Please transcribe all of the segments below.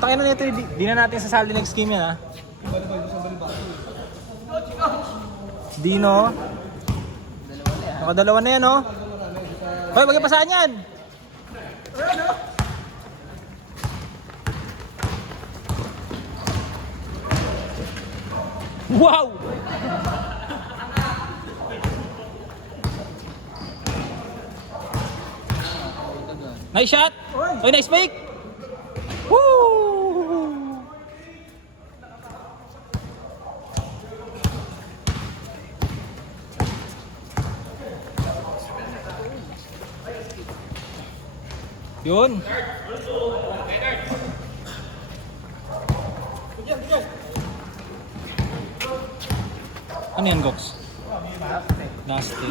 Takin na nito, di na natin sasali next game yan ha. Dino. Nakadalawa na yan oh. Hoy, magpasaan yan. Wow! Nice shot! Oy, nice fake! Woo! Yun! Ano yan, Gox? Nasty.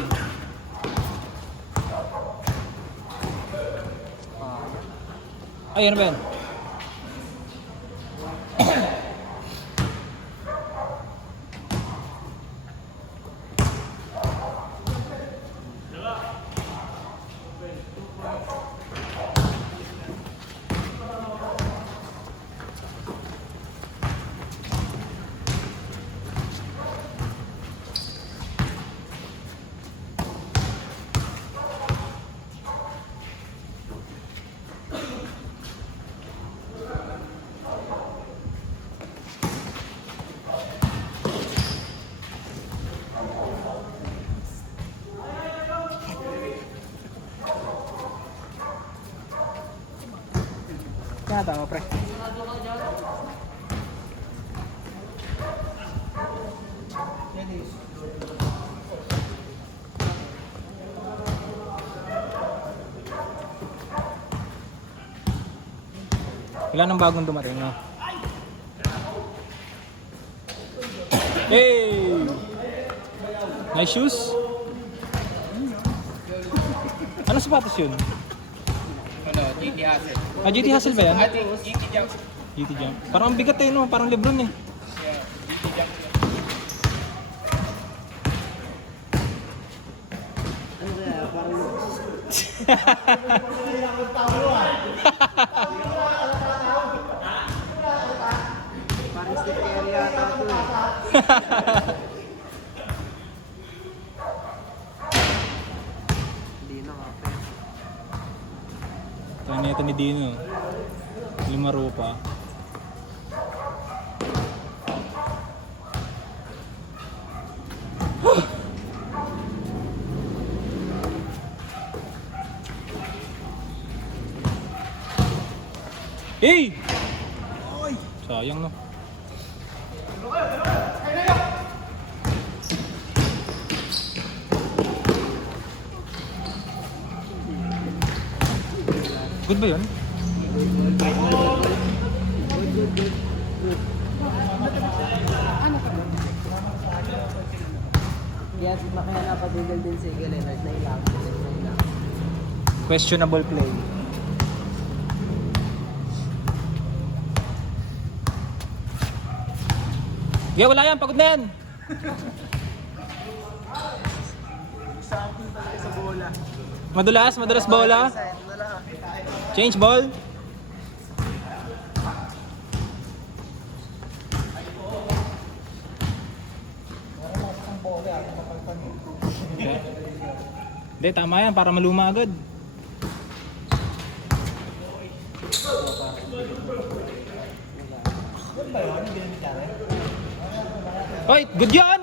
Ay, ano ba yan? Kaya tama, pre. Wala nang bagong dumating, no? Hey! Nice shoes? Ano sapatos yun? Ano, GT Hassel. Ah, GT Hassel ba yan? GT Jump. GT Jump. Parang ang bigat eh, no? Parang Lebron eh. Yeah, GT Jump. Ano kaya? Parang parang stick area ata ito eh. Hindi na kape. Kaya nito ni Dino. Lumaro pa. Hey! Sayang no. Good ba yun? Kaya makaya napatigil din si Leonard na ilang. Questionable play. Yeah, wala yan. Pagod na yan. Madulas bola. Change ball. Hindi, tama yan para maluma agad. Hoy, good yan!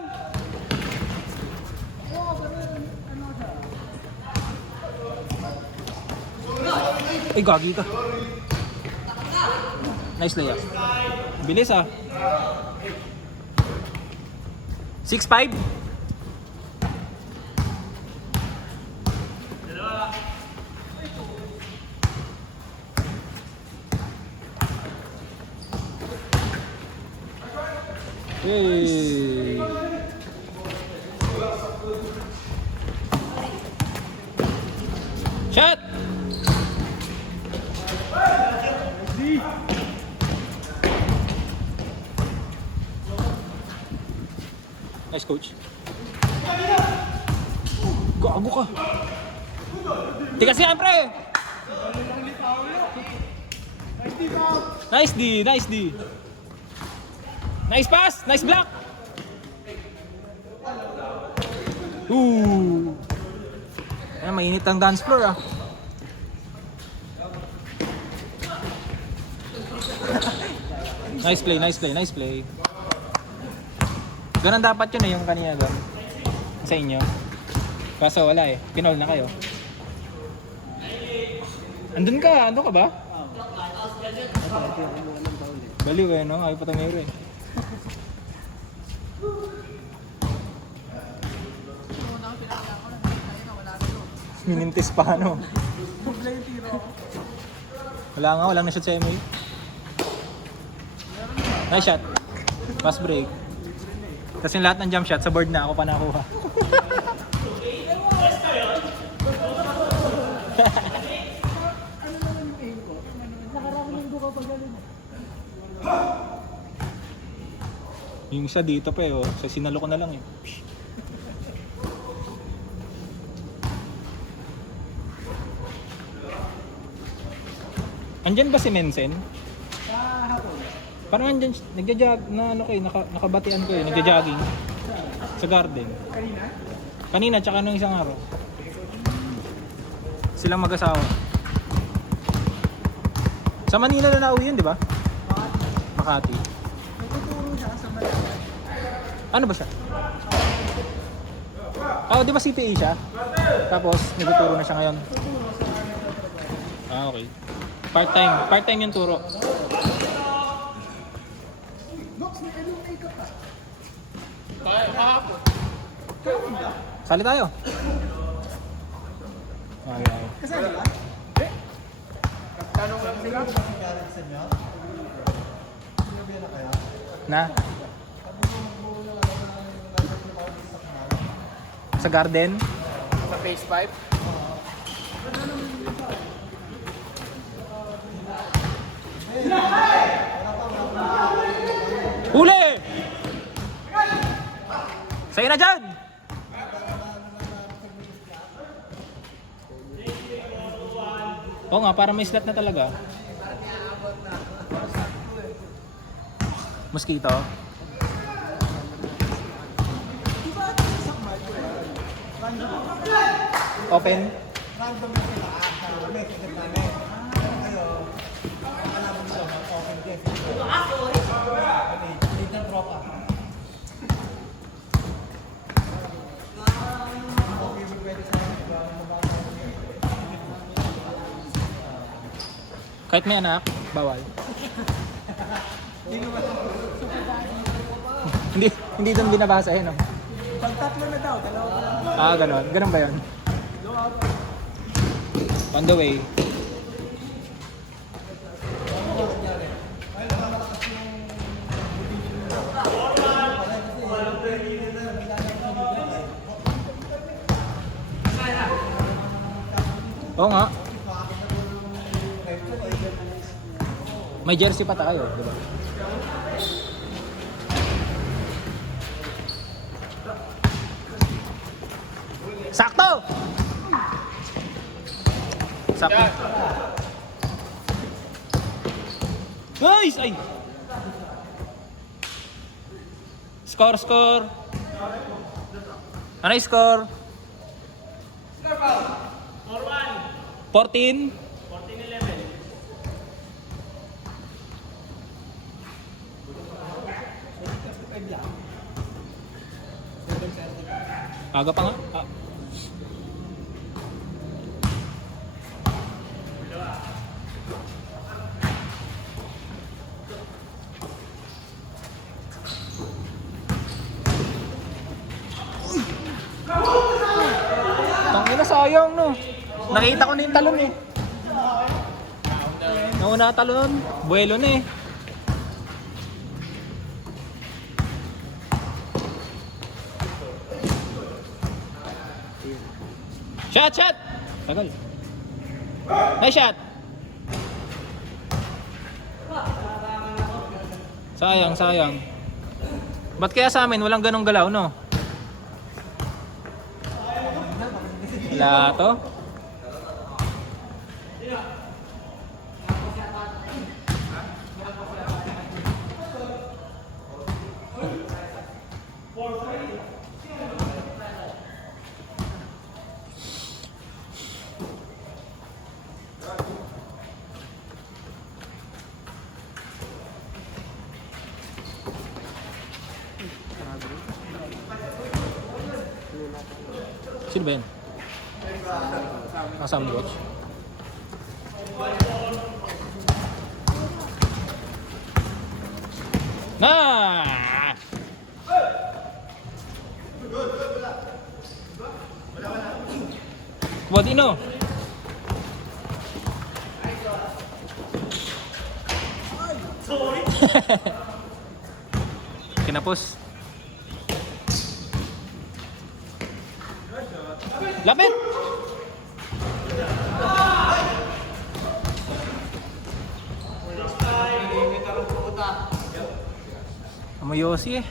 Ay, gagi ka. Nice layup. Bilis ah. 6'5". Hey. Shot. Nice coach. Gago ka. Tigas yan pre. Nice D, nice D. Nice pass, nice block. Ooh. Ayan, mainit ang dance floor ah. Nice play, nice play, nice play. Ganun dapat yun eh, yung kanina doon. Sa inyo. Kaso wala eh, pinol na kayo. Andun ka ba? Baliw eh, no? Ayaw pa tumiro eh. Minintis pa ano. Wala nga, walang na-shoot sa MA. Nice shot. Pass break. Tapos yung lahat ng jump shot sa board na ako pa nakuha. Yung isa dito pa eh, oh. So sinalo ko na lang eh. Andyan ba si Mensen? Parang andyan, nagja-jog na ano kayo, nakabatian ko eh, nagja-jogging sa garden. Kanina? Kanina, tsaka nung isang araw. Silang mag-asawa. Sa Manila na nauwi yun, di ba? Makati. Nagtuturo siya sa Manila. Ano ba siya? Oh, di ba CPA siya? Tapos, nagtuturo na siya ngayon. Ah, okay. Part-time yung turo. Sali tayo. Ay. Kasali ba? Tanong lang sila. Na? Sa garden? Sa phase 5. Huli! Sa'yo na dyan! Oo nga, para may slot na talaga. Mosquito. Open. Kahit may anak, bawal. hindi doon binabasa eh, no? Pag tatlo na daw, dalawa pa lang. Ah, ganon. Ganon ba yun? On the way. Oo nga. May jersey pa tayo, di ba? Sakto! Sakto. Nice! Ay! Score, score! Ano yung score? 14? 14-11. Aga pa nga. Ah. Tangina, sayang no. Nakita ko na yung talon eh. Nauna talon, buwelo na eh. Shot, shot! Tagal. Nice shot! Sayang, sayang. Ba't kaya sa amin walang ganong galaw, no? Wala to? Sino ba yan? Kasama mo, coach? Na! Wadino. Kinapos. Lapit! Amayosi eh.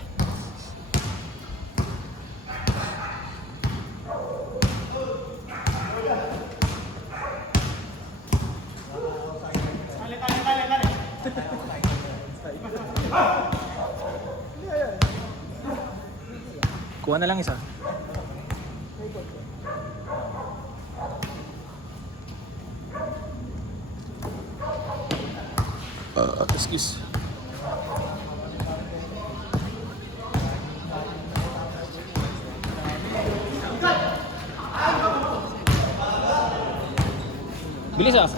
Kuha na lang isa. Excuse. Bilis ah.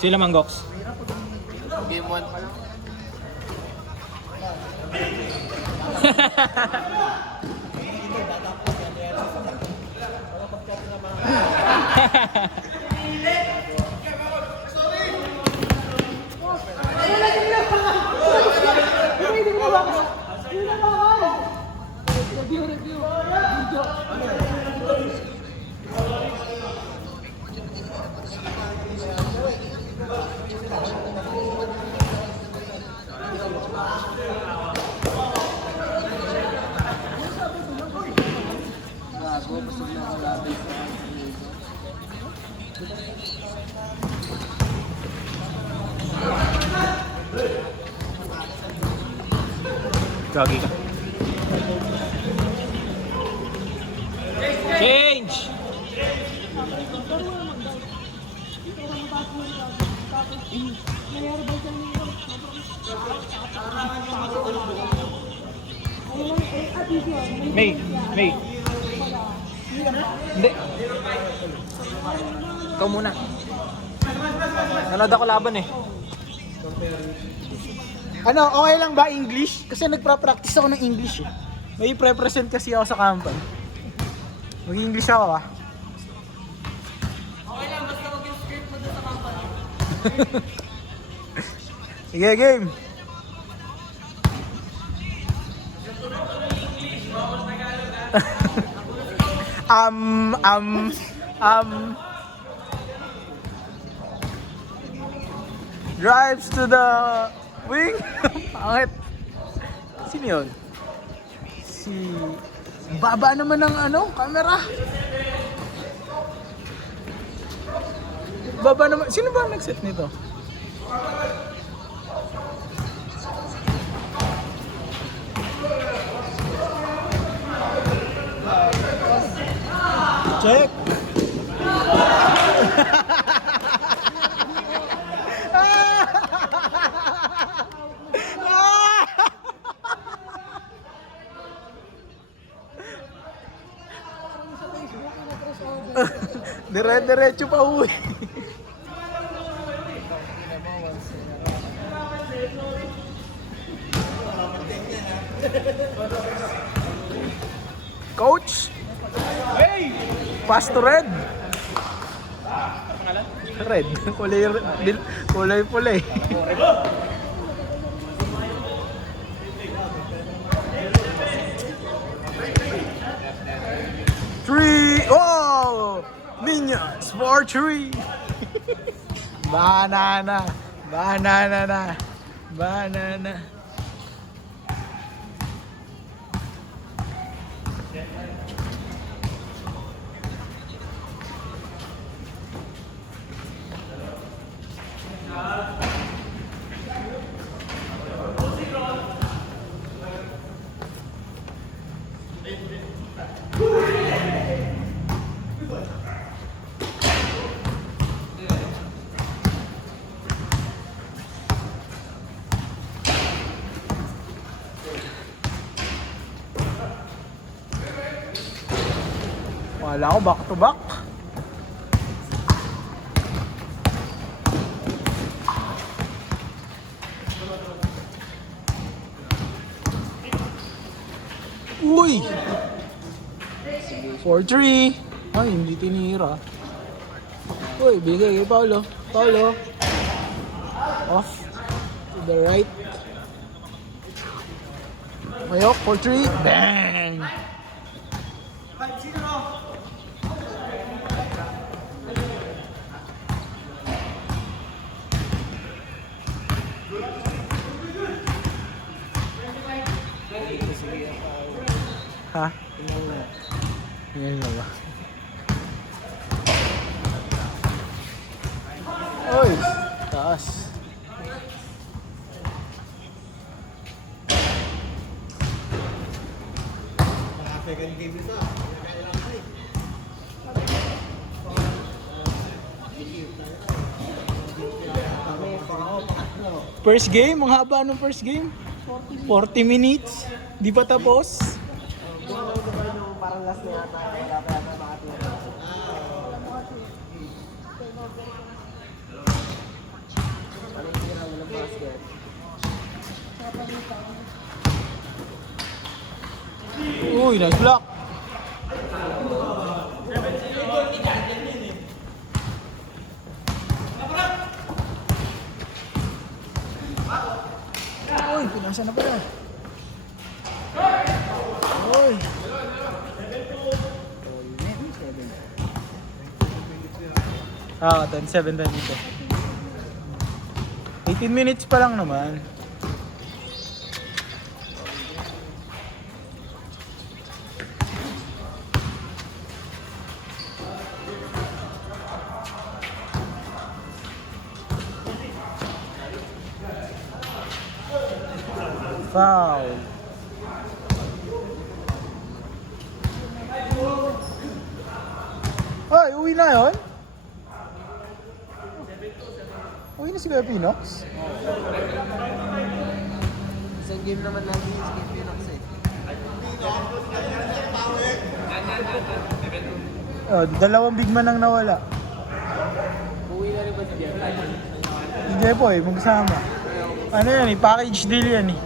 Sila Manggox. Game 1 pa lang. Gagi ka. Change! May. Hindi. Ikaw muna. Nanood ako laban eh. Ano, okay lang ba English? Kasi nagpa-practice ako ng English eh. May pre-present kasi ako sa company. Mag-English ako ah. Okay lang, basta wag yung script mo doon sa company. Sige, game! Drives to the wing. Pangit. Sino yun? Si... Baba naman ng camera. Baba naman. Sino ba ang nag-set nito? Check. Dire-diretso pa uwi. Coach! Hey! Pass to Red! Red. Kulay pula eh. Three! Oh! Minions for three! Banana! Banana na! Banana! Wala ko back to back. Uy! 4-3. Ay, hindi tinira. Uy, bigay kay Paulo. Paulo. Off. To the right. Mayok, 4-3. Bang! Ha? Yan na ba? Oy! Taas. First game? Ang haba ng first game? 40 minutes? Di pa tapos? Parang last na yata. Wala pa yata makatira. Parang tira mo ng basket. Uy, nice block. Uy, pinasa na pala. Uy. Ah, 10-7 tayo dito. 18 minutes pa lang naman. Foul. Ay, uwi na yun? Uwi na si Kuya Pinox? Isang game naman lagi yung skip yun ako eh. Oh, dalawang big man ang nawala. Uwi na rin ba siya? Hindi po eh, magsama. Ano yan eh, package deal yan eh.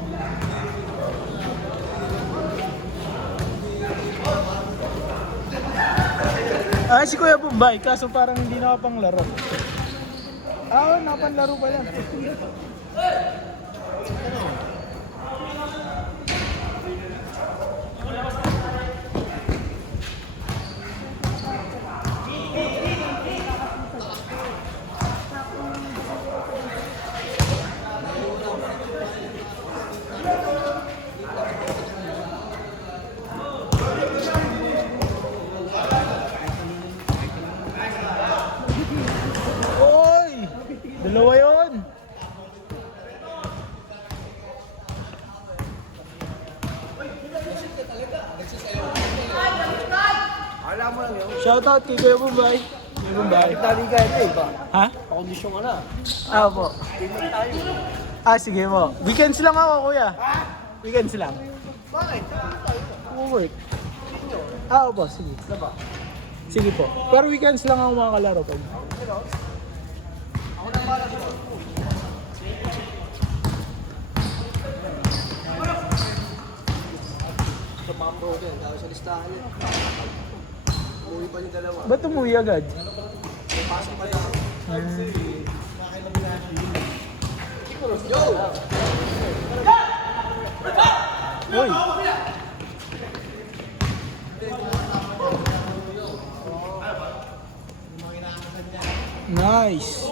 Ah, si Kuya Bombay, kaso parang hindi nakapanglaro. Ah, nakapanlaro pala. Oy! Dalawa yun! Alam mo lang yun. Shoutout kay Kuya Bombay. Kuya Bombay. Dali ka ito eh ba? Ha? Pakondisyon ka na. Ah, po. Tingnan tayo. Ah, sige mo. Weekends lang ako, kuya. Weekends lang. Bakit? Work. Ah, opo, sige. Ano ba? Sige po. Pero weekends lang ako makakalaro pag. Sa mga pro din, dahil sa listahan yun. Uwi pa yung dalawa. Ba't umuwi agad? May pasok pa lang. Yo! Uy! Nice!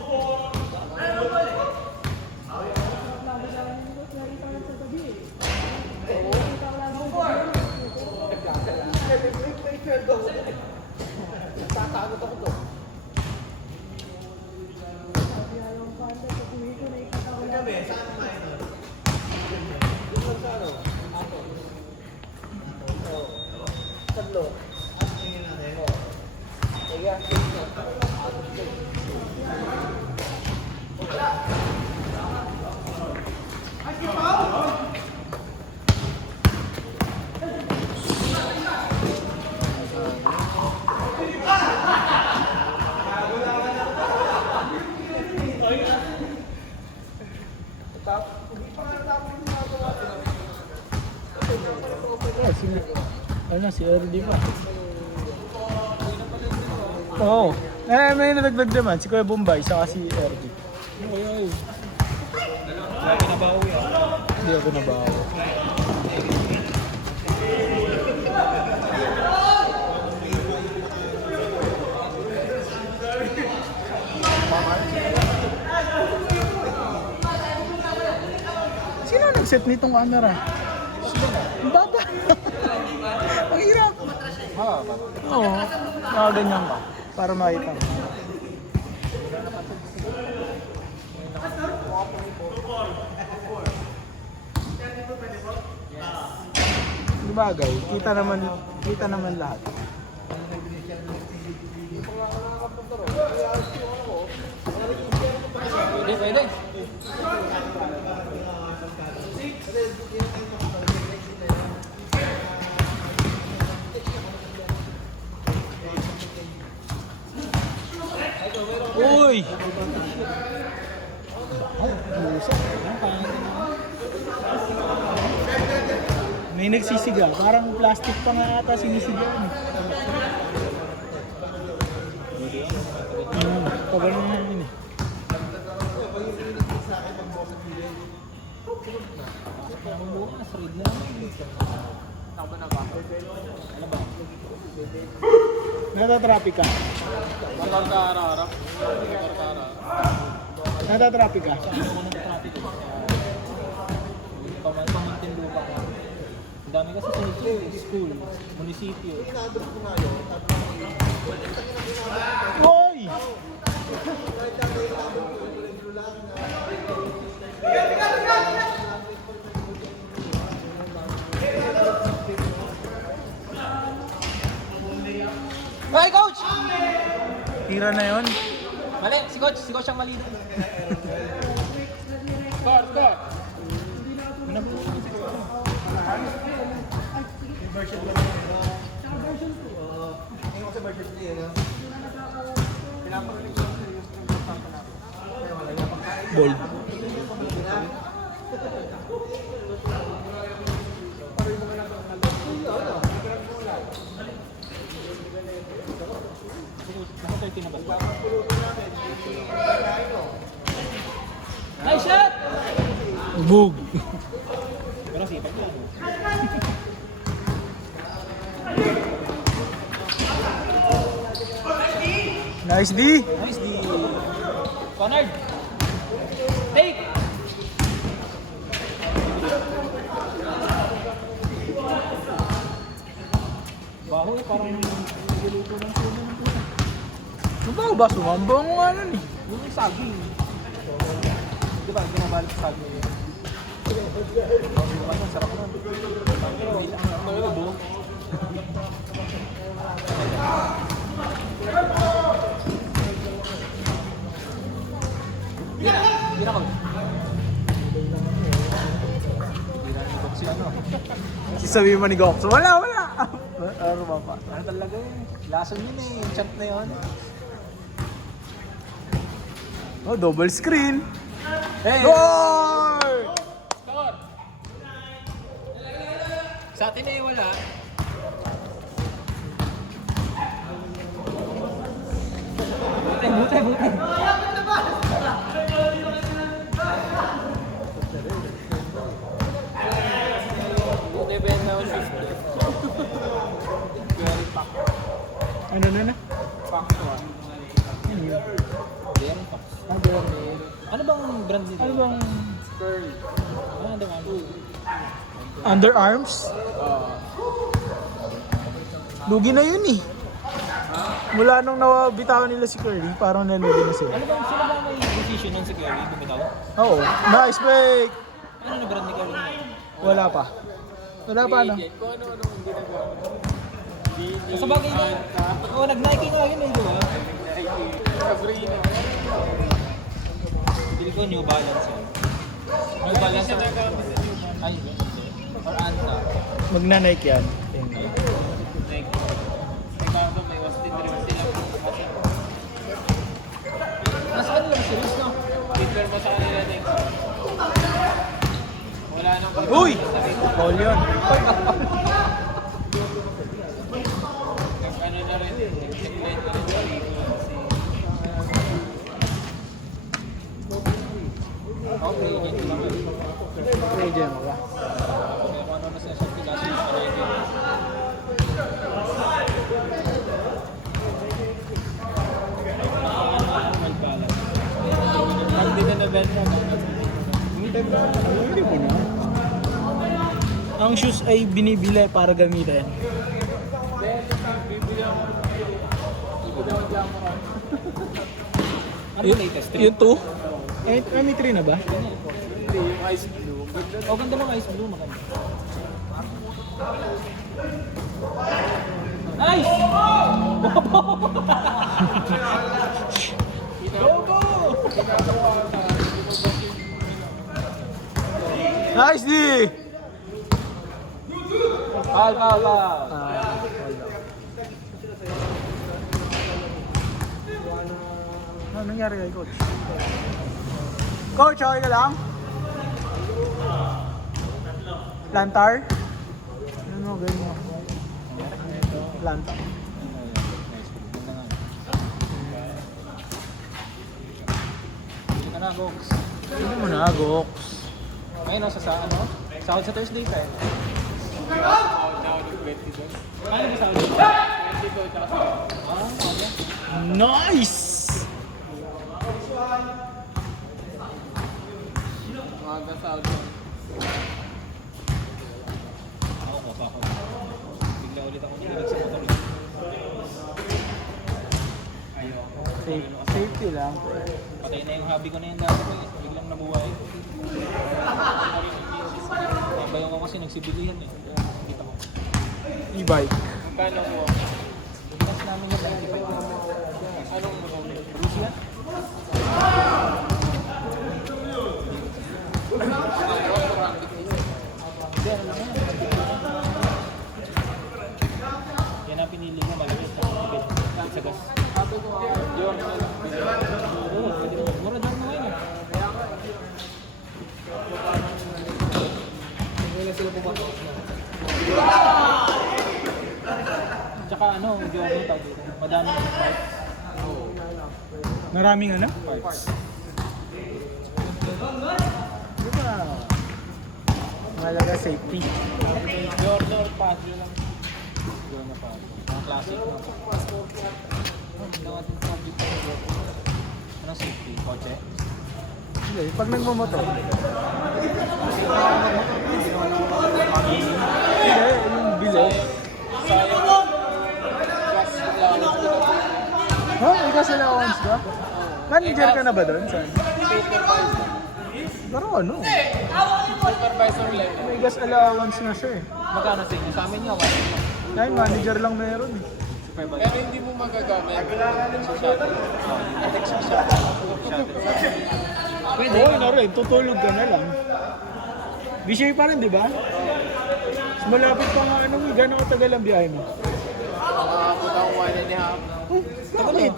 Si RD pa. Oo. May nadagdag naman. Si Kuya Bombay, saka si RD. Ay. Lagi na bawi ah. Hindi ako nabawa. Sino nag-set nitong camera? Ang baba. Ang hirap. Oo. Nakaganyan ka. Para makita mo. Bagay, kita naman lahat. Pwede. Uy! May nagsisiga. Parang plastic pa nga ata sinisiga. Pag ganun na yun eh. Natatraffic ka? Natatraffic ka? Pamantindo pa ka. Ang dami kasi sa school, munisipyo. Uy! Hey, coach! Tira na yun. Mali, si coach ang mali doon. Score. Bold. Nice shot! Bug. Pero sipag lang. Nice D. Nice D. Conard. Take! Baho eh, parang niluluto ng puno ng puno. Ano ba? Sumamba mo nga nun eh. Yung saging. Diba, ginabalik sa saging. Ang sarap nun. Ang ubo. Hindi na ko. Sasabihin mo ni Gox, wala! Ano ba pa? Ano talaga eh. Lason yun eh. Yung chat na yun. Oh, double screen. Hey! Goal! Score! Sa atin eh wala. Buti. Buti ba yung naon Ano na? Factual. Ano yun? Dairy Fox. Ano bang brand nito? Ano bang Curl. Ano bang underarms? Lugi na yun eh. Mula nung nawabitawan nila si Curry, parang nalugi na sila. Ano bang sino ba may decision nun si Curry? Bumitaw? Oo. Nice break! Ano na brand ni Curry? Wala pa. Wala pa ano? Kung ano-ano ang ginagawa. Sa bagay na. Oo, nag-Nike nga yun eh, di ba? Sabrina. Bili ko New Balance yun. New Balance Siya or... nagamit sa New Balance. Ay, hindi. Or Anta. Magna-Nike yan. Like, ikaw ba may Austin Dream sila kasi Nasa ano lang series, no? Twitter mo sa kanila next. Wala nang Uy! Call yun. ano na rin, nag-decline na rin sa Rico Okay, yun lang. Medyo mo ba? Okay, kung ano na sa shop kasi yung Nike. New Balance. Pag di na nabenta mo, Hindi mo na. Ang shoes ay binibili para gamitin. bibili ako. Bibili ako dyan mo. Ano yung latest? Yung 2? May 3 na ba? Hindi, yung ice blue. Oh, ganda ng ice blue, maganda. Nice! Bobo! Nice D! Foul. Ano nangyari kay Coach? Coach, okay ka lang? Plantar? Ano mo, ganyan mo. Plantar. Bili ka na, Gox. Hindi mo na, Gox. Ngayon, sa ano? Sahod sa Thursday pa eh. Now, the 20 doon. Paano ba sahod? 20 doon, tsaka Okay. Nice! mga kasahod doon. Ako. Bigla ulit ako nililig sa motor. Ayoko. Safety lang. Patay na yung hobby ko na yung dati ko eh. Biglang nabuhay. Bayo ko kasi nagsibilihan eh. Kita ko. E-bike. Magkano mo? Bukas namin yung 25. Anong mo? Russia? Hindi, ano lang yan. Yan ang pinili ko, malapit sa kapit. Sa gas. Yun. Oo, pwede naman. Mura dyan na ngayon. Hindi na sila pumatok. Tsaka ano, hindi ako tawag dito. Madaming parts. Maraming ano? Parts. Hindi ba? Mahalaga safety. Door patio lang. Door na patio. Mga classic na. Hindi natin sa dito. Anong safety? Kotse? Hindi, pag nagmamotor. Hindi, yung bili. Sayang. Gas allowance ko na. Ha? Ikaw sa allowance ka? Manager ka na ba doon? Saan? Supervisor. Pero ano? Supervisor level. May gas allowance na siya eh. Magkano sa inyo? Sa amin nga, wala. Dahil manager lang meron eh. Pero hindi mo magagamit. Sa shuttle. Pwede. Oo, na rin. Tutulog ka na lang. Bishay pa rin, di ba? Malapit pa nga ano, gano'ng katagal ang biyahe mo? Nakapunta ko 1.5. Tagalit.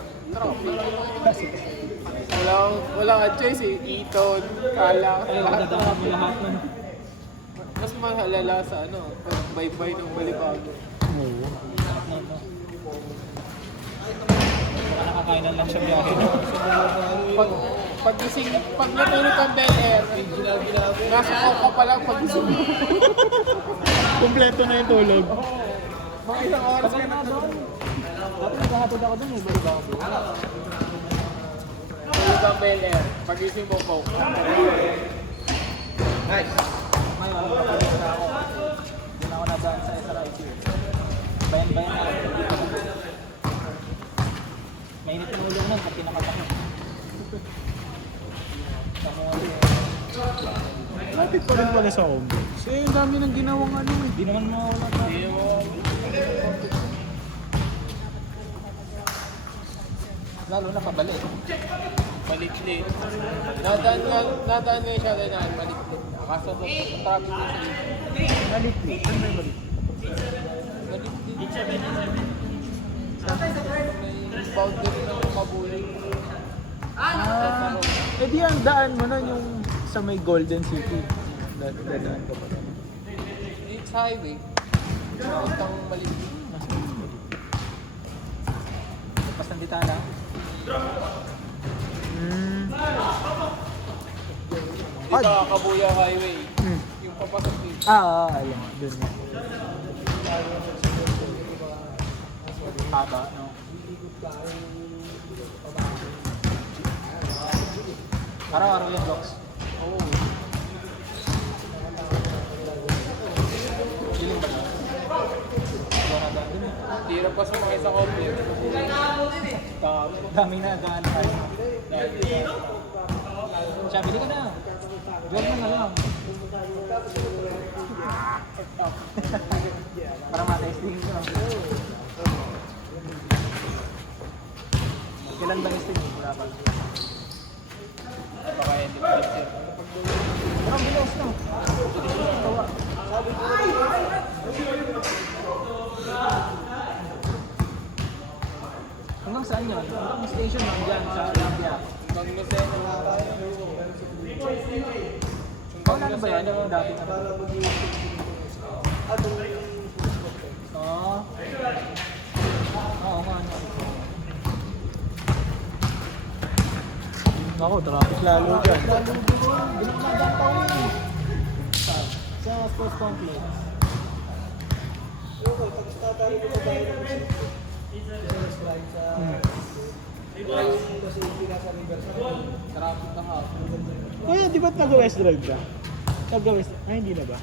Traffic. Wala ka choice eh. Eton, Kala, lahat. Dadaan mo lahat nun. Mas mahalala sa ano, pag-bye-bye ng Balibago. Oo. Baka nakakainan lang siya biyahe. Pag natulog kang Bel Air, nasa Coco pa lang pag-gising. Kompleto na yung tulog. Mga isang oras ka na doon. Dati naghahatid ako dun eh, Balibago. Tulog kang Bel Air, pag-gising mo Coco. Ngayon, kapag na ako, doon ako nadaan sa SRIC. Bayan-bayan na ako. Mainit yung ulo nun, pag pinakatakot. Lapit pa rin pala sa complex. Eh, ang dami ng ginawang ano eh. Hindi naman mawala pa. Hindi mo. Lalo na pabalik. Maliklit. Nadaan ngayon siya rin na maliklit. Kaso doon sa traffic mo sa isip. Malikli. Ano ba yung malikli? Maliklit. May boundary ng mabuling. Eh di ang daan mo na yung sa may Golden City. Dadaan ka pa. It's highway. Puntang maliklit. Pas nandita na. Dito Kabuya Highway. Hmm. Yung papasok dito. Alam mo. Doon na. Haba, no? Araw-araw yung blocks. Oo. Feeling ba na? Ikaw na daan din eh. Tira pa sumakay sa complex. Dami na daan tayo. Siya, bili ka na. Jordan na lang. Para ma-testing ko. Kailan ba testing? Wala pa. Baka hindi pa sir. Parang bilos, no? Hanggang saan yun? Hanggang station lang dyan sa Olympia. Hanggang Lucena. Wala na ba yan? Yung dati na ba? Oo. Oo nga. Ako, traffic lalo dyan. Binakmadang pa rin. Sa sports complex. Traffic na hapon. Kaya di ba't nag-West Drive ka? Nag-West Ay, hindi na ba?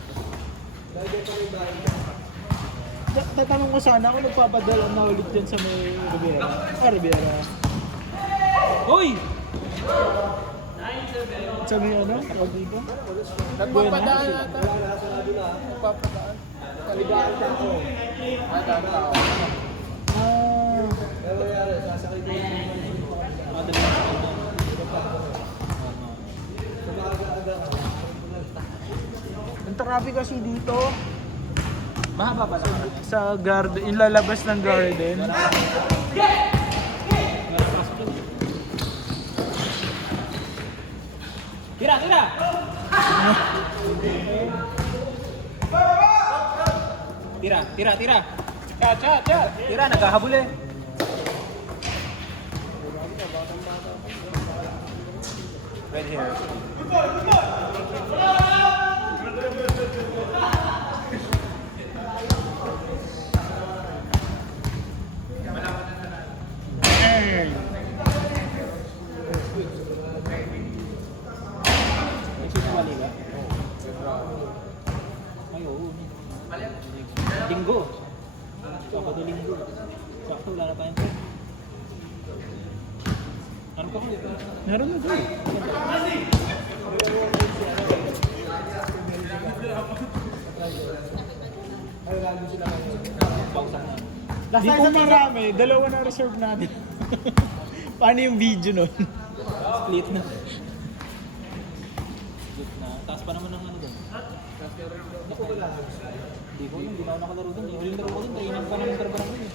Tatanong ko sana kung nagpapadala na ulit dyan sa may Riviera. Riviera. Hoy! Sa may ano? Tawag dito? Nagpapadaan nata. Nagpapadaan. Kalibaan na ako. Nadaan tao. Madali na sa kanya. Ang traffic kasi dito. Mahaba ba naman? Sa garden, yung lalabas ng garden. Tira! Tira! Tira! Tira! Tira! Cha! Tira! Naghahabol eh! Right here. Hey! May sinawali ba? Ay, oo. Linggo. Sabado linggo. Sakto, wala na tayong trip. Ano ka ulit? Meron na doon. Di po marami, dalawa na reserve natin. Paano yung video nun? Split na. Split na. Tapos Taas pa naman ng ano doon. Hindi na ako nakalaro doon. Huling laro ko doon, training pa ng Interbarangay.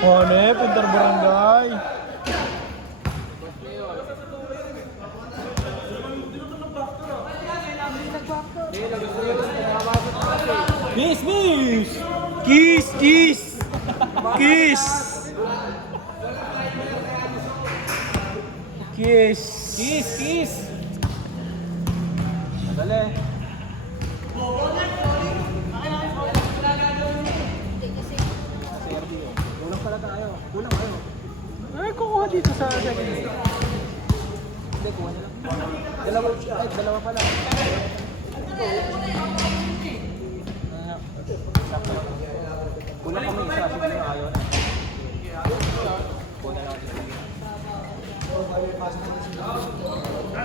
Hanep, Interbarangay. Miss! Miss! Kiss! Kiss! Kiss! Kiss! Kiss! Kiss! Madali. CRD oh. Kulang pala tayo. Kulang kayo. Ay, kukuha dito sa second. Hindi, kuha na lang. Dalawa pala. Sakto lang. Kulang kami isa. Sige na ayaw na. Kuha na lang.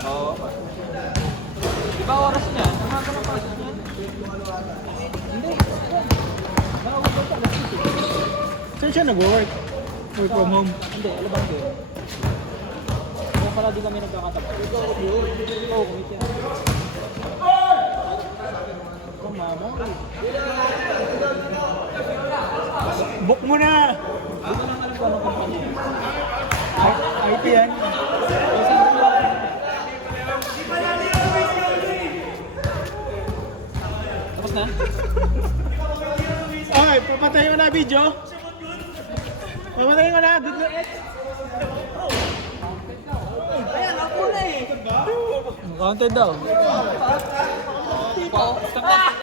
Oo. Di ba oras niya? Namaga na pasok niya? Hindi. Nakawag ko pa. Saan siya nag-work? Work from home. Hindi, alabang din. Kaya pala di kami nagkakatapat. Oo, kumit yan. Mama. Book mo na! Hindi ko lang alam kung anong kumpanya. IT yan. Tapos na? Ay, papatayin mo na video. Papatayin mo na. Counted daw. Stop na.